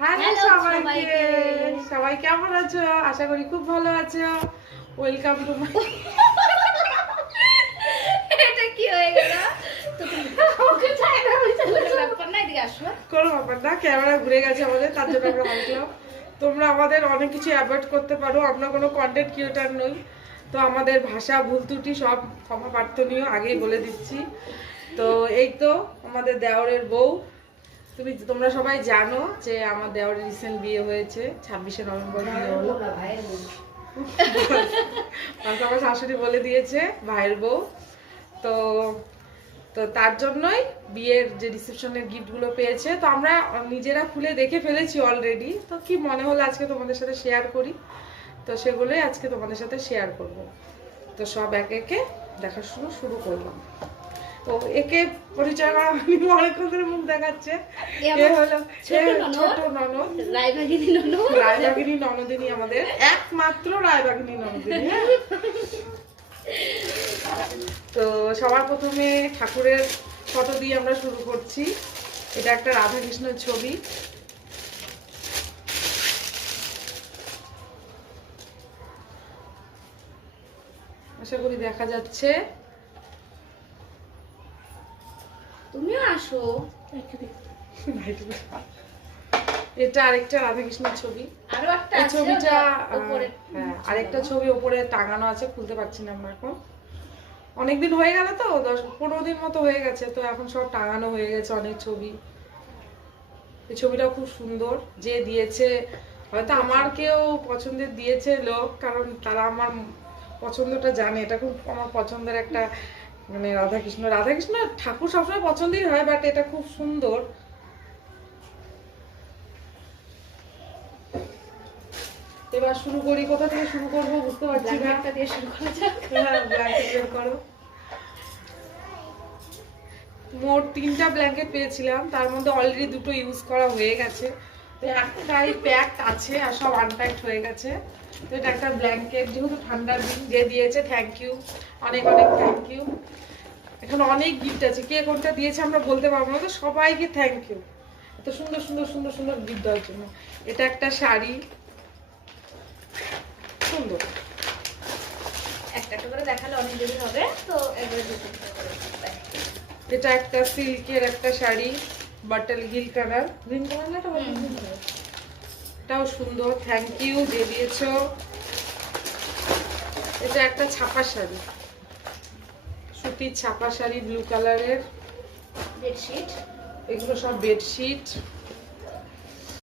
Hello সবাইকে, সবাই কেমন আছো? আশা করি খুব ভালো আছো। ওয়েলকাম টু মাই এটা কি হয়ে গেল? ওকে চাই না, ওই ব্যাপার না, এদিকে আসো। কোনো ব্যাপার না, ক্যামেরা ঘুরে গেছে আমাদের, তার জন্য আমরা হাসলাম। তোমরা আমাদের অনেক কিছু অ্যাভয়েড করতে পারো, আমরা কোনো কন্টেন্ট ক্রিয়েটার নই। তো আমাদের ভাষা ভুল ত্রুটি সব ক্ষমা প্রার্থনীয়, আগেই বলে দিচ্ছি। তো এই তো আমাদের দেওরের বউ। তোমরা সবাই জানো যে আমার দেওরের রিসেন্ট বিয়ে হয়েছে, 26শে নভেম্বর বিয়ে হলো। আমার শাশুড়ি বলে দিয়েছে ভাইয়ের বউ। তো তো তার জন্যই বিয়ের যে রিসেপশনের গিফটগুলো পেয়েছে, তো আমরা নিজেরা খুলে দেখে ফেলেছি অলরেডি। তো কি মনে হলো আজকে তোমাদের সাথে শেয়ার করি, তো সেগুলোই আজকে তোমাদের সাথে শেয়ার করব। তো সব একে একে দেখা শুরু করলাম। তো একে পরিচয় করা অনেকক্ষণ ধরে মুখ দেখাচ্ছে। এ হলো ছোট ননদ, রায়বাগিনী ননদিনী, আমাদের একমাত্র রায়বাগিনী ননদিনী। তো সবার প্রথমে ঠাকুরের ফটো দিয়ে আমরা শুরু করছি। এটা একটা রাধা কৃষ্ণের ছবি। আশা করি দেখা যাচ্ছে। তুমিও আসো। এটা আরেকটা রাধা কৃষ্ণের ছবি। আরো একটা এই আছে ছবিটা উপরে। হ্যাঁ, আরেকটা ছবি উপরে টাঙানো আছে, খুলতে পারছি না আমরা এখন। অনেকদিন হয়ে গেল তো, 10-15 দিন মতো হয়ে গেছে, তো এখন সব টাঙানো হয়ে গেছে অনেক ছবি। এই ছবিটা খুব সুন্দর, যে দিয়েছে হয়তো আমার কেউ পছন্দের দিয়েছে লোক, কারণ তারা আমার পছন্দটা জানে। এটা খুব আমার পছন্দের একটা, মানে রাধাকৃষ্ণ ঠাকুর সবসময় পছন্দই হয়, বাট এটা খুব সুন্দর। এবার শুরু করি, কোথা থেকে শুরু করবো বুঝতে পারছি না। একটা দিয়ে শুরু করা যাক। হ্যাঁ, ব্ল্যাঙ্কেট বের করো। মোট 3টা ব্ল্যাঙ্কেট পেয়েছিলাম, তার মধ্যে অলরেডি 2টো ইউজ করা হয়ে গেছে, তো একটাই প্যাকড আছে আর সব আনপ্যাকড হয়ে গেছে। তো এটা একটা ব্ল্যাঙ্কেট, যেহেতু ঠান্ডার দিন, যে দিয়েছে থ্যাংক ইউ, অনেক অনেক থ্যাংক ইউ। এখন অনেক গিফট আছে, কে কোনটা দিয়েছে আমরা বলতে পারবো না, তো সবাইকে থ্যাংক ইউ এত সুন্দর সুন্দর সুন্দর সুন্দর গিফট দেওয়ার জন্য। এটা একটা শাড়ি, সুন্দর। একটা একটা করে দেখালে অনেক দেরি হবে, তো একবারে দুটো করে দেখাই। এটা একটা সিল্কের একটা শাড়ি, বাটল হিল কালার, গ্রিন কালার না, এটা বাটল হিল কালার, এটাও সুন্দর, থ্যাংক ইউ যে দিয়েছো। এটা একটা ছাপা শাড়ি, সুতির ছাপা শাড়ি, ব্লু কালারের। বেডশিট, এগুলো সব বেডশিট।